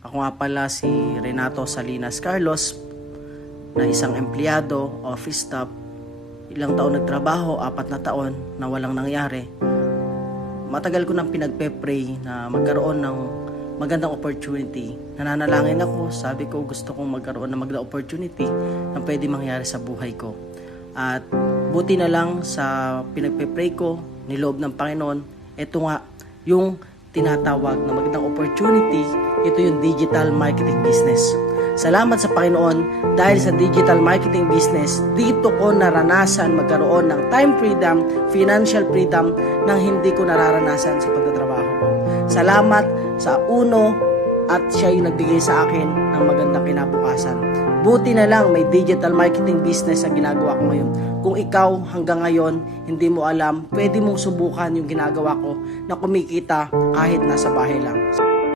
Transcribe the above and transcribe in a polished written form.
Ako nga pala si Renato Salinas Carlos, na isang empleyado, office staff. Ilang taon nagtrabaho, 4 na taon na walang nangyari. Matagal ko nang pinagpe-pray na magkaroon ng magandang opportunity. Nananalangin ako, sabi ko gusto kong magkaroon ng magandang opportunity na pwede mangyari sa buhay ko. At buti na lang sa pinagpe-pray ko, niloob ng Panginoon, ito nga yung tinatawag na magandang opportunity, ito yung digital marketing business. Salamat sa Panginoon dahil sa digital marketing business, dito ko naranasan magkaroon ng time freedom, financial freedom nang hindi ko nararanasan sa pagtatrabaho ko. Salamat sa uno at siya yung nagbigay sa akin ng magandang kinabukasan. Buti na lang may digital marketing business ang ginagawa ko ngayon. Kung ikaw hanggang ngayon hindi mo alam, pwede mong subukan yung ginagawa ko na kumikita kahit nasa bahay lang.